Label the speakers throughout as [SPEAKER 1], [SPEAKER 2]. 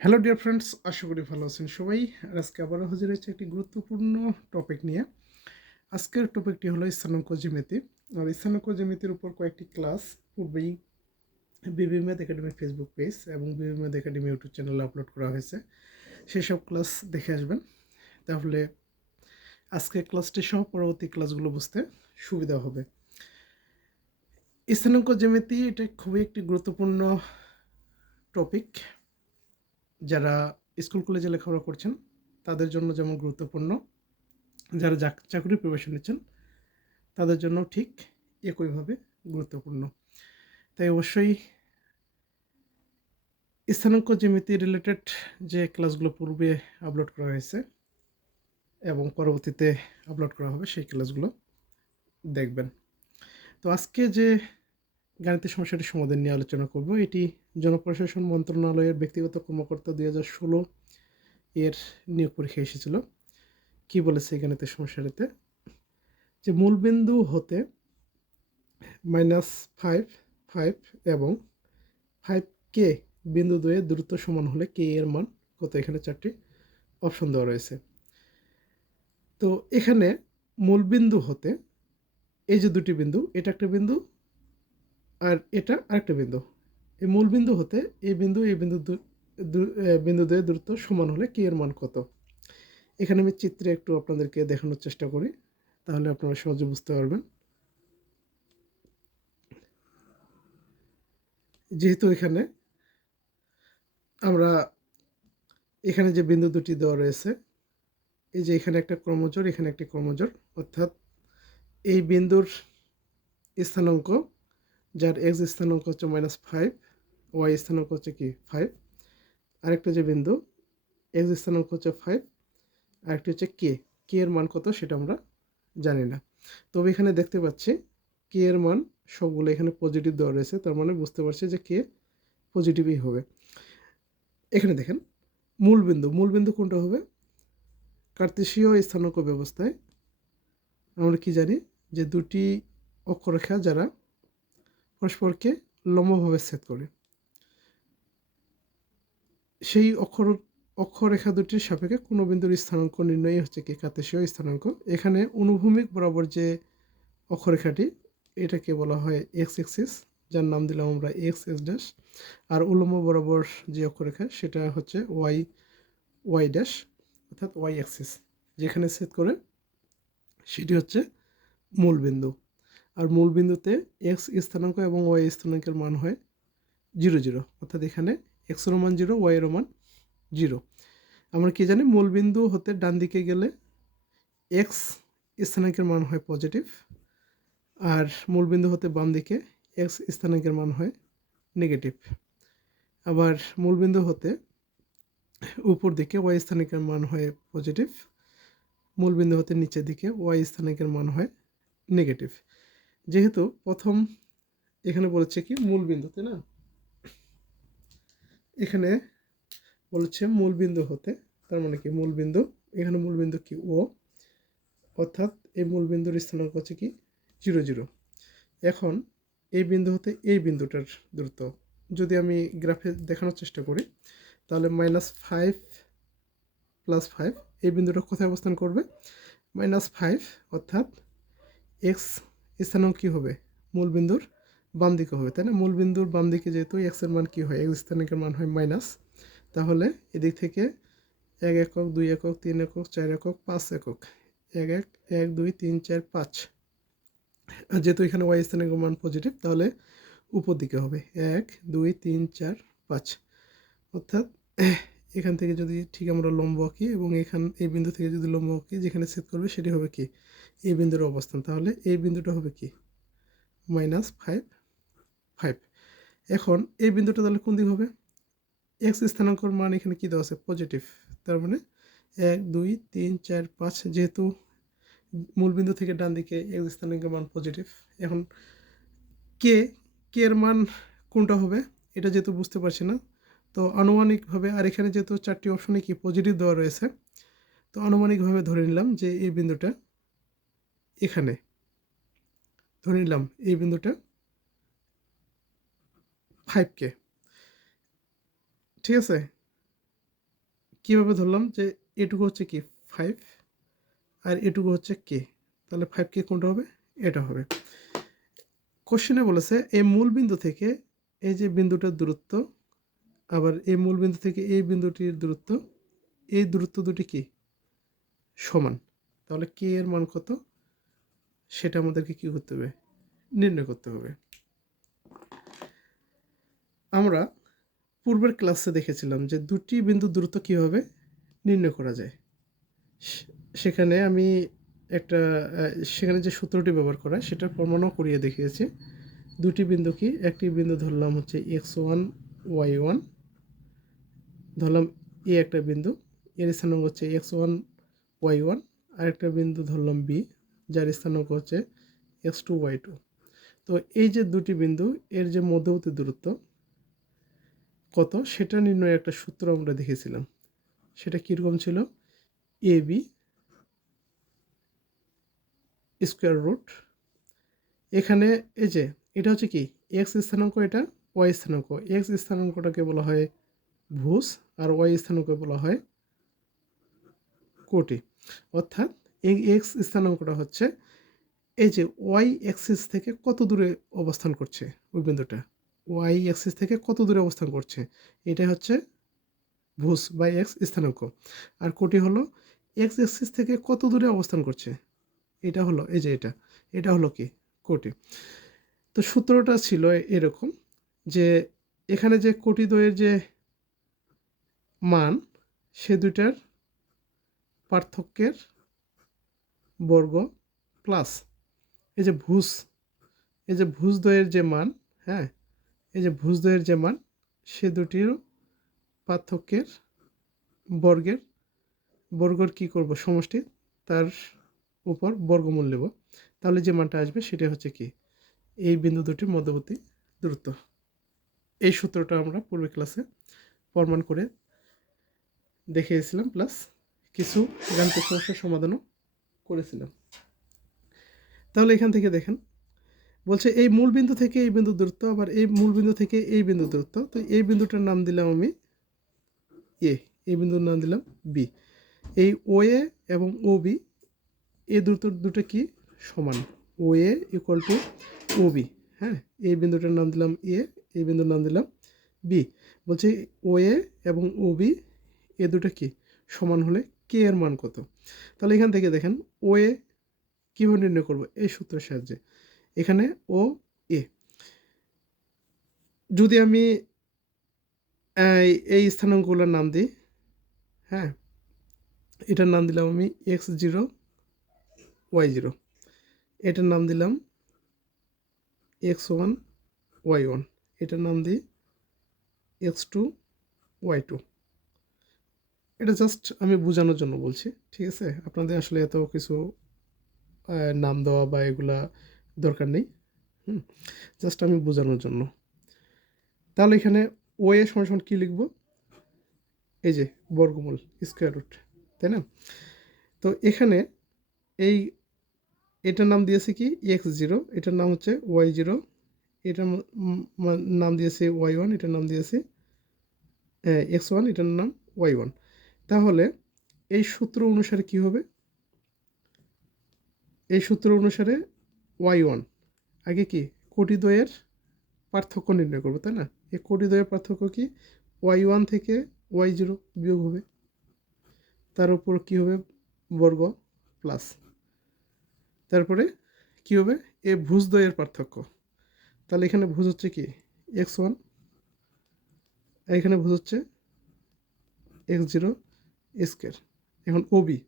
[SPEAKER 1] Hello dear friends আশা করি ভালো আছেন সবাই। আর আজকে আবারও হাজির হয়েছে একটি গুরুত্বপূর্ণ টপিক নিয়ে। আজকের টপিকটি হলো স্থানাঙ্ক জ্যামিতি আর স্থানাঙ্ক জ্যামিতির উপর কয়েকটি ক্লাস পূর্বেই বিবি ম্যাথ একাডেমি ফেসবুক পেজ এবং বিবি ম্যাথ একাডেমি ইউটিউব চ্যানেলে আপলোড করা হয়েছে। সেসব ক্লাস দেখে আসবেন। তাহলে আজকে ক্লাসটি সহ পরবর্তী ক্লাসগুলো বুঝতে সুবিধা হবে। স্থানাঙ্ক জ্যামিতি এটা খুবই একটি গুরুত্বপূর্ণ টপিক যারা স্কুল কলেজে লেখাপড়া করছেন, তাদের জন্য যেমন গুরুত্বপূর্ণ, যারা চাকরি প্রিপারেশন নিচ্ছেন, তাদের জন্য ঠিক একইভাবে গুরুত্বপূর্ণ। তাই অবশ্যই স্থানাঙ্ক জ্যামিতি রিলেটেড যে ক্লাসগুলো পূর্বে আপলোড করা হয়েছে এবং পরবর্তীতে আপলোড করা হবে, সেই ক্লাসগুলো দেখবেন। তো আজকে যে গাণিতিক সমস্যাটির সমাধান নিয়ে আলোচনা করব। এটি জনপ্রশাসন মন্ত্রণালয়ের ব্যক্তিগত কর্মকর্তা দুই হাজার ষোলো এর নিয়োগ পরীক্ষা এসেছিল। কি বলেছে গাণিতিক সমস্যাটিতে? যে মূলবিন্দু হতে মাইনাস ফাইভ ফাইভ এবং ফাইভ কে বিন্দু দুয়ে দ্রুত সমান হলে কে এর মান কত? এখানে চারটি অপশন দেওয়া রয়েছে। তো এখানে মূলবিন্দু হতে এই যে দুটি বিন্দু, এটা একটা বিন্দু আর এটা আরেকটা বিন্দু। এই মূল বিন্দু হতে এই বিন্দু এই বিন্দু বিন্দু দিয়ে দূরত্ব সমান হলে কি এর মান কত? এখানে আমি চিত্রে একটু আপনাদেরকে দেখানোর চেষ্টা করি, তাহলে আপনারা সহজে বুঝতে পারবেন। যেহেতু এখানে আমরা এখানে যে বিন্দু দুটি দেওয়া রয়েছে, এই যে এখানে একটা ক্রমজোর এখানে একটি ক্রমজোর অর্থাৎ এই বিন্দুর স্থানাঙ্ক যার এক্স স্থানাঙ্ক হচ্ছে মাইনাস ফাইভ ওয়াই স্থানাঙ্ক হচ্ছে কি ফাইভ আরেকটা যে বিন্দু এক্স স্থানাঙ্ক হচ্ছে ফাইভ আরেকটি হচ্ছে কে কে এর মান কত সেটা আমরা জানি না। তবে এখানে দেখতে পাচ্ছি কে এর মান সবগুলো এখানে পজিটিভ দেওয়া রয়েছে, তার মানে বুঝতে পারছি যে কে পজিটিভই হবে। এখানে দেখেন, মূল বিন্দু মূল বিন্দু কোনটা হবে? কার্তেশীয় স্থানাঙ্ক ব্যবস্থায়। আমরা কি জানি যে দুটি অক্ষরেখা যারা পরস্পরকে লম্বভাবে ছেদ করে। সেই অক্ষর, অক্ষরেখা দুটির সাপেক্ষে কোনো বিন্দুর স্থানাঙ্ক নির্ণয় হচ্ছে কি? কাতেশীয় স্থানাঙ্ক। এখানে অনুভূমিক বরাবর যে অক্ষরেখাটি, এটাকে বলা হয় এক্স এক্সিস যার নাম দিলাম আমরা এক্স এক্স ড্যাশ আর উলম্ব বরাবর যে অক্ষরেখা, সেটা হচ্ছে ওয়াই ওয়াই ড্যাশ অর্থাৎ ওয়াই অ্যাক্সিস যেখানে ছেদ করে সেটি হচ্ছে মূল বিন্দু। আর মূল বিন্দুতে এক্স স্থানাঙ্ক এবং ওয়াই স্থানাঙ্কের মান হয় জিরো জিরো। অর্থাৎ এখানে এক্সের মান জিরো ওয়াইয়ের মান জিরো। আমরা কি জানি, মূল বিন্দু হতে ডান দিকে গেলে এক্স স্থানাঙ্কের মান হয় পজিটিভ আর মূল বিন্দু হতে বাম দিকে এক্স স্থানাঙ্কের মান হয় নেগেটিভ আবার মূলবিন্দু হতে উপর দিকে ওয়াই স্থানাঙ্কের মান হয় পজিটিভ মূলবিন্দু হতে নিচের দিকে ওয়াই স্থানাঙ্কের মান হয় নেগেটিভ যেহেতু প্রথম এখানে বলেছে কি, মূল বিন্দু, তাই না? এখানে বলেছে মূল বিন্দু হতে, তার মানে কি মূল বিন্দু, এখানে মূল বিন্দু কি ও, অর্থাৎ এই মূল বিন্দুর স্থানাঙ্ক হচ্ছে কি, জিরো জিরো। এখন এই বিন্দু হতে এই বিন্দুটার দূরত্ব। যদি আমি গ্রাফে দেখানোর চেষ্টা করি, তাহলে মাইনাস ফাইভ প্লাস ফাইভ এই বিন্দুটা কোথায় অবস্থান করবে? মাইনাস ফাইভ অর্থাৎ এক্স স্থানাঙ্ক কী হবে? মূল বিন্দুর বাম দিকে হবে, তাই না? মূল বিন্দুর বাম দিকে যেহেতু এক্সের মান কী হয়? এক্স স্থানাঙ্কের মান হয় মাইনাস তাহলে এদিক থেকে এক একক, দুই একক, তিন একক, চার একক, পাঁচ একক। এক এক এক, দুই, তিন, চার, পাঁচ। যেহেতু এখানে ওয়াই স্থানাঙ্কের মান পজিটিভ তাহলে উপর দিকে হবে। এক, দুই, তিন, চার, পাঁচ। অর্থাৎ এখান থেকে যদি ঠিক আমরা লম্ব আঁকি এবং এখান, এই বিন্দু থেকে যদি লম্ব আঁকি, যেখানে সেট করবে সেটি হবে কি? এই বিন্দুর অবস্থান, তাহলে এই বিন্দুটা হবে কি? মাইনাস ফাইভ ফাইভ এখন এই বিন্দুটা তাহলে কোন দিক হবে? এক্স স্থানাঙ্কর মান এখানে কী দেওয়া আছে? পজিটিভ তার মানে এক, দুই, তিন, চার, পাঁচ, যেহেতু মূল বিন্দু থেকে ডান দিকে এক্স স্থানাঙ্কের মান পজিটিভ এখন কে কে এর মান কোনটা হবে? এটা যেহেতু বুঝতে পারছি না, তো আনুমানিকভাবে, আর এখানে যেহেতু চারটি অপশনে কি পজিটিভ দেওয়া রয়েছে, তো আনুমানিকভাবে ধরে নিলাম যে এই বিন্দুটা এখানে। ধরে নিলাম এই বিন্দুটা ফাইভ কে ঠিক আছে? কীভাবে ধরলাম যে এটুকু হচ্ছে কি ফাইভ আর এটুকু হচ্ছে কে তাহলে ফাইভ কে কোনটা হবে? এটা হবে। কোশ্চেনে বলেছে, এই মূল বিন্দু থেকে এই যে বিন্দুটার দূরত্ব, আবার এই মূল বিন্দু থেকে এই বিন্দুটির দূরত্ব, এই দূরত্ব দুটি কি? সমান। তাহলে কে এর মান কত? সেটা আমাদেরকে কি করতে হবে? নির্ণয় করতে হবে। আমরা পূর্বের ক্লাসে দেখেছিলাম যে দুটি বিন্দু দূরত্ব কীভাবে নির্ণয় করা যায়। সেখানে আমি একটা, সেখানে যে সূত্রটি ব্যবহার করা, সেটার প্রমাণও করিয়ে দেখিয়েছি। দুটি বিন্দু কি? একটি বিন্দু ধরলাম হচ্ছে এক্স ওয়ান, ওয়াই ওয়ান। ধরলাম এ একটা বিন্দু, এর স্থানাঙ্ক হচ্ছে এক্স ওয়ান, ওয়াই ওয়ান। আরেকটা বিন্দু ধরলাম বি। যার স্থানাঙ্ক হচ্ছে এক্স টু ওয়াই টু তো এই যে দুটি বিন্দু, এর যে মধ্যবর্তী দূরত্ব কত, সেটা নির্ণয়ের একটা সূত্র আমরা দেখেছিলাম। সেটা কীরকম ছিল? এ বি স্কোয়ার রুট এখানে এই যে, এটা হচ্ছে কি? এক্স স্থানাঙ্ক এটা ওয়াই স্থানাঙ্ক। এক্স স্থানাঙ্কটাকে বলা হয় ভুজ, আর ওয়াই স্থানাঙ্ককে বলা হয় কোটি। অর্থাৎ এই এক্স স্থানাঙ্কটা হচ্ছে এই যে ওয়াই অ্যাক্সিস থেকে কত দূরে অবস্থান করছে ওই বিন্দুটা? ওয়াই অ্যাক্সিস থেকে কত দূরে অবস্থান করছে? এটা হচ্ছে ভুজ বা এক্স স্থানাঙ্ক। আর কোটি হলো এক্স অ্যাক্সিস থেকে কত দূরে অবস্থান করছে? এটা হলো, এই যে এটা এটা হলো কি? কোটি। তো সূত্রটা ছিল এরকম যে এখানে যে কোটি দ্বয়ের যে মান, সে দুইটার পার্থক্যের বর্গ প্লাস এই যে ভুজ, এই যে ভুজদ্বয়ের যে মান হ্যাঁ এই যে ভুজদ্বয়ের যে মান, সে দুটির পার্থক্যের বর্গের, বর্গর কি করব? সমষ্টি, তার উপর বর্গমূল নেব। তাহলে যে মানটা আসবে সেটা হচ্ছে কি? এই বিন্দু দুটির মধ্যবর্তী দূরত্ব। এই সূত্রটা আমরা পূর্বে ক্লাসে প্রমাণ করে দেখিয়েছিলাম প্লাস কিছু গাণিতিক সমস্যার সমাধানও করেছিলাম। তাহলে এখান থেকে দেখেন, বলছে এই মূল বিন্দু থেকে এই বিন্দু দূরত্ব, আবার এই মূল বিন্দু থেকে এই বিন্দু দূরত্ব। তো এই বিন্দুটার নাম দিলাম আমি এ এই বিন্দুর নাম দিলাম বি এই ও এ এবং ও বি এই দুটো দুটো কি? সমান। O A equal to O B হ্যাঁ? এই বিন্দুটার নাম দিলাম এ এই বিন্দুর নাম দিলাম বি বলছে ও এ এবং ও বি এ দুটো কি? সমান হলে কে এর মান কত? তাহলে এখান থেকে দেখেন ও এ কীভাবে নির্ণয় করব? এই সূত্রের সাহায্যে। এখানে ও এ যদি আমি, এই স্থানাঙ্কগুলোর নাম দিই হ্যাঁ এটার নাম দিলাম আমি এক্স জিরো ওয়াই জিরো এটার নাম দিলাম এক্স ওয়ান ওয়াই ওয়ান এটার নাম দিই এক্স টু ওয়াই টু এটা জাস্ট আমি বোঝানোর জন্য বলছি, ঠিক আছে? আপনাদের আসলে এত কিছু নাম দেওয়া বা এগুলা দরকার নেই, হুম? জাস্ট আমি বোঝানোর জন্য। তাহলে এখানে ও এ সমান সমান কী লিখব? এই যে, বর্গমূল স্কোয়ার রুট তাই না? তো এখানে এই এটার নাম দিয়েছে কি? এক্স জিরো এটার নাম হচ্ছে ওয়াই জিরো এটার নাম দিয়েছে ওয়াই ওয়ান এটার নাম দিয়েছে এক্স ওয়ান এটার নাম ওয়াই ওয়ান তাহলে এই সূত্র অনুসারে কি হবে? এই সূত্র অনুসারে ওয়াই ওয়ান আগে কি? কোটি দ্বয়ের পার্থক্য নির্ণয় করব, তাই না? এই কোটি দ্বয়ের পার্থক্য কি? ওয়াই ওয়ান থেকে ওয়াই জিরো বিয়োগ হবে। তার উপর কি হবে? বর্গ প্লাস তারপরে কি হবে? এ ভুজ দ্বয়ের পার্থক্য। তাহলে এখানে ভুজ হচ্ছে কি? এক্স ওয়ান এখানে ভুজ হচ্ছে এক্স জিরো স্কোয়ার এখন ওবি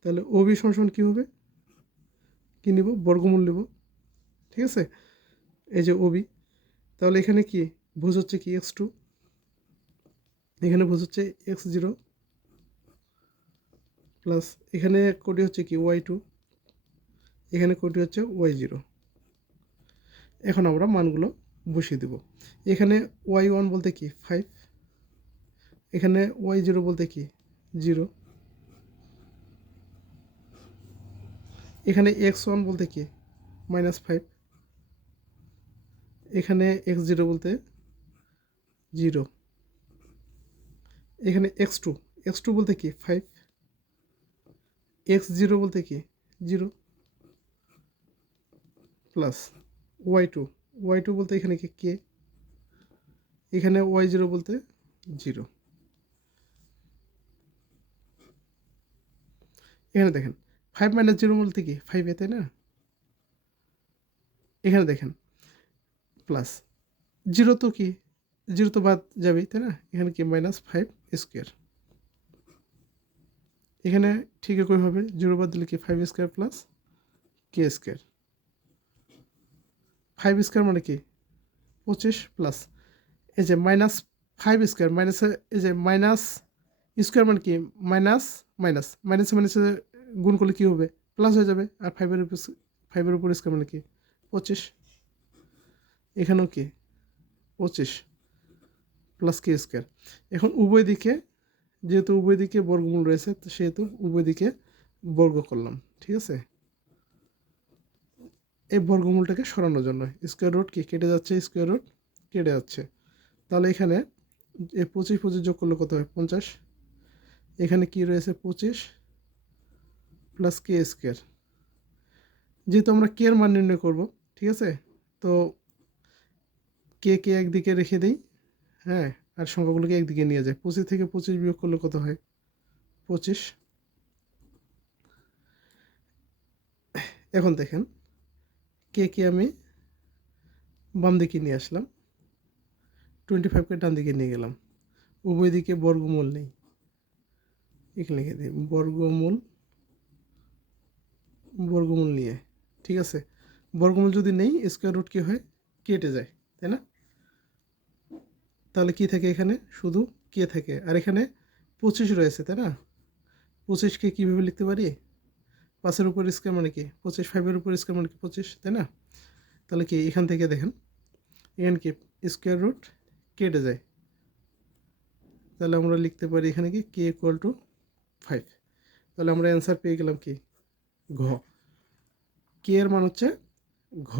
[SPEAKER 1] তাহলে ওবি সমান কী হবে? কী নিব? বর্গমূল নেব। ঠিক আছে? এই যে ওবি তাহলে এখানে কি? ভুজ হচ্ছে কি? এক্স টু এখানে ভুজ হচ্ছে এক্স জিরো প্লাস এখানে কোটি হচ্ছে কি? ওয়াই টু এখানে কোটি হচ্ছে ওয়াই জিরো এখন আমরা মানগুলো বসিয়ে দেব। এখানে ওয়াই ওয়ান বলতে কি? ফাইভ এখানে ওয়াই জিরো বলতে কি? জিরো। এখানে এক্স ওয়ান বলতে কি? মাইনাস ফাইভ এখানে এক্স জিরো বলতে জিরো এখানে এক্স টু এক্স টু বলতে কি? ফাইভ এক্স জিরো বলতে কি? Zero plus Y two Y two বলতে এখানে কি? কে এখানে ওয়াই জিরো বলতে জিরো এখানে দেখেন ফাইভ মাইনাস জিরো বলতে কি ফাইভ এ, তাই না? এখানে দেখেন প্লাস জিরো তো কি? জিরো তো বাদ যাবেই তাই না? এখানে কি মাইনাস ফাইভ স্কোয়ার এখানে ঠিক একই হবে জিরো বাদ দিলে কি five square plus K square five square মানে কি? পঁচিশ প্লাস এই যে মাইনাস ফাইভ স্কোয়ার মাইনাস এই যে মাইনাস স্কোয়ার মানে কি? মাইনাস মাইনাস মাইনাস মাইনাসে গুণ করলে কী হবে? প্লাস হয়ে যাবে। আর ফাইভের উপর ফাইভের উপর স্কোয়ার মানে কি? পঁচিশ। এখানেও কি? পঁচিশ প্লাস কে স্কোয়ার এখন উভয় দিকে, যেহেতু উভয় দিকে বর্গমূল রয়েছে সেহেতু উভয় দিকে বর্গ করলাম, ঠিক আছে? এই বর্গমূলটাকে সরানোর জন্য। স্কোয়ার রুট কি? কেটে যাচ্ছে স্কোয়ার রুট কেটে যাচ্ছে। তাহলে এখানে এই পঁচিশ পঁচিশ যোগ করলে কত হয়? পঞ্চাশ। এখানে কি রয়েছে? পঁচিশ প্লাস কে স্কোয়ার যেহেতু আমরা কে এর মান নির্ণয় করব, ঠিক আছে? তো কে কে একদিকে রেখে দিই হ্যাঁ? আর সংখ্যাগুলোকে একদিকে নিয়ে যায় পঁচিশ থেকে পঁচিশ বিয়োগ করলে কত হয়? পঁচিশ। এখন দেখেন কে কে আমি বাম দিকে নিয়ে আসলাম। টোয়েন্টি ফাইভকে ডান দিকে নিয়ে গেলাম। উভয় দিকে বর্গমূল নেই। এখানে লিখে দিই, বর্গমূল বর্গমূল নিয়ে, ঠিক আছে? বর্গমূল যদি নেই স্কোয়ার রুট কী হয়? কেটে যায়, তাই না? তাহলে কি থাকে এখানে? শুধু কে থাকে। আর এখানে পঁচিশ রয়েছে, তাই না? পঁচিশকে কীভাবে লিখতে পারি? পাঁচের উপর স্কোয়ার মানে কি? পঁচিশ ফাইভের উপর স্কোয়ার মানে কি পঁচিশ, তাই না? তাহলে কি এখান থেকে দেখেন? এখানে কি স্কোয়ার রুট কেটে যায়। তাহলে আমরা লিখতে পারি এখানে কি? K equal to five. তাহলে আমরা অ্যান্সার পেয়ে গেলাম কি? ঘ। কে এর মান হচ্ছে ঘ।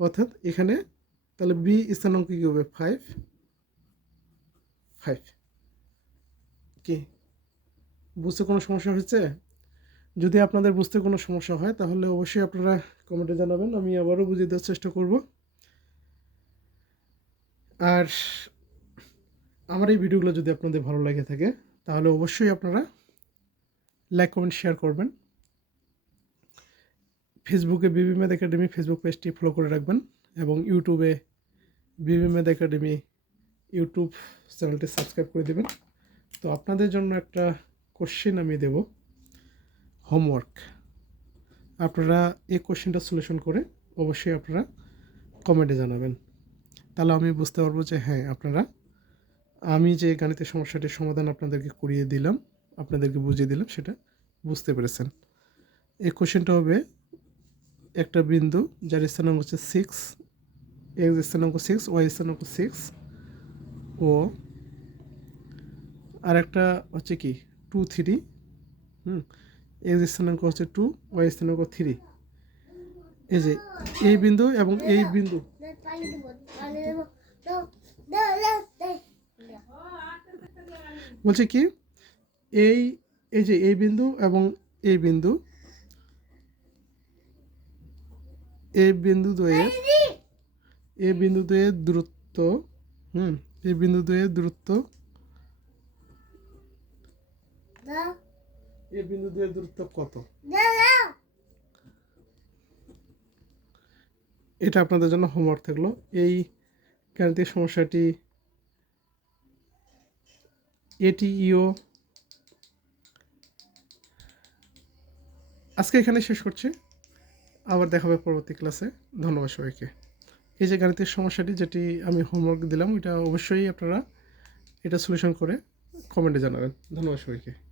[SPEAKER 1] অর্থাৎ এখানে তাহলে বি স্থানাঙ্ক কী হবে? ফাইভ ফাইভ কি বুঝতে কোনো সমস্যা হচ্ছে যদি আপনাদের বুঝতে কোনো সমস্যা হয়, তাহলে অবশ্যই আপনারা কমেন্টে জানাবেন, আমি আবারও বুঝিয়ে দেওয়ার চেষ্টা করব। আর আমার এই ভিডিওগুলো যদি আপনাদের ভালো লাগে থাকে তাহলে অবশ্যই আপনারা লাইক কমেন্ট শেয়ার করবেন। ফেসবুকে বিবি ম্যাথ একাডেমি ফেসবুক পেজটি ফলো করে রাখবেন এবং ইউটিউবে বিবি ম্যাথ একাডেমি ইউটিউব চ্যানেলটি সাবস্ক্রাইব করে দেবেন। তো আপনাদের জন্য একটা কোশ্চেন আমি দেব। হোমওয়ার্ক আপনারা এই কোশ্চেনটা সলিউশন করে অবশ্যই আপনারা কমেন্টে জানাবেন। তাহলে আমি বুঝতে পারব যে হ্যাঁ আপনারা আমি যে গাণিতের সমস্যাটির সমাধান আপনাদেরকে করিয়ে দিলাম, আপনাদেরকে বুঝিয়ে দিলাম, সেটা বুঝতে পেরেছেন। এই কোশ্চেনটা হবে একটা বিন্দু যার স্থানাঙ্ক হচ্ছে সিক্স এক্স স্থানাঙ্ক সিক্স ওয়াই স্থানাঙ্ক সিক্স ও আর একটা হচ্ছে কি টু থ্রি হুম এক্স স্থানাঙ্ক হচ্ছে টু ওয়াই স্থানাঙ্ক থ্রি এই যে এই বিন্দু এবং এই বিন্দু। বলছে কি? এই এই যে এই বিন্দু এবং এই বিন্দু। এই বিন্দু দ্বয়ের এই বিন্দু দ্বয়ের দূরত্ব, হুম, এই বিন্দু দ্বয়ের দূরত্ব। এই বিন্দু দ্বয়ের দূরত্ব কত? এটা আপনাদের জন্য হোমওয়ার্ক থাকল। এই গাণিতিক সমস্যাটি এটি ইও আজকে এখানে শেষ করছি। আবার দেখা হবে পরবর্তী ক্লাসে। ধন্যবাদ সবাইকে। এই যে গাণিতিক সমস্যাটি, যেটি আমি হোমওয়ার্ক দিলাম, ওইটা অবশ্যই আপনারা এটা সলিউশন করে কমেন্টে জানাবেন। ধন্যবাদ সবাইকে।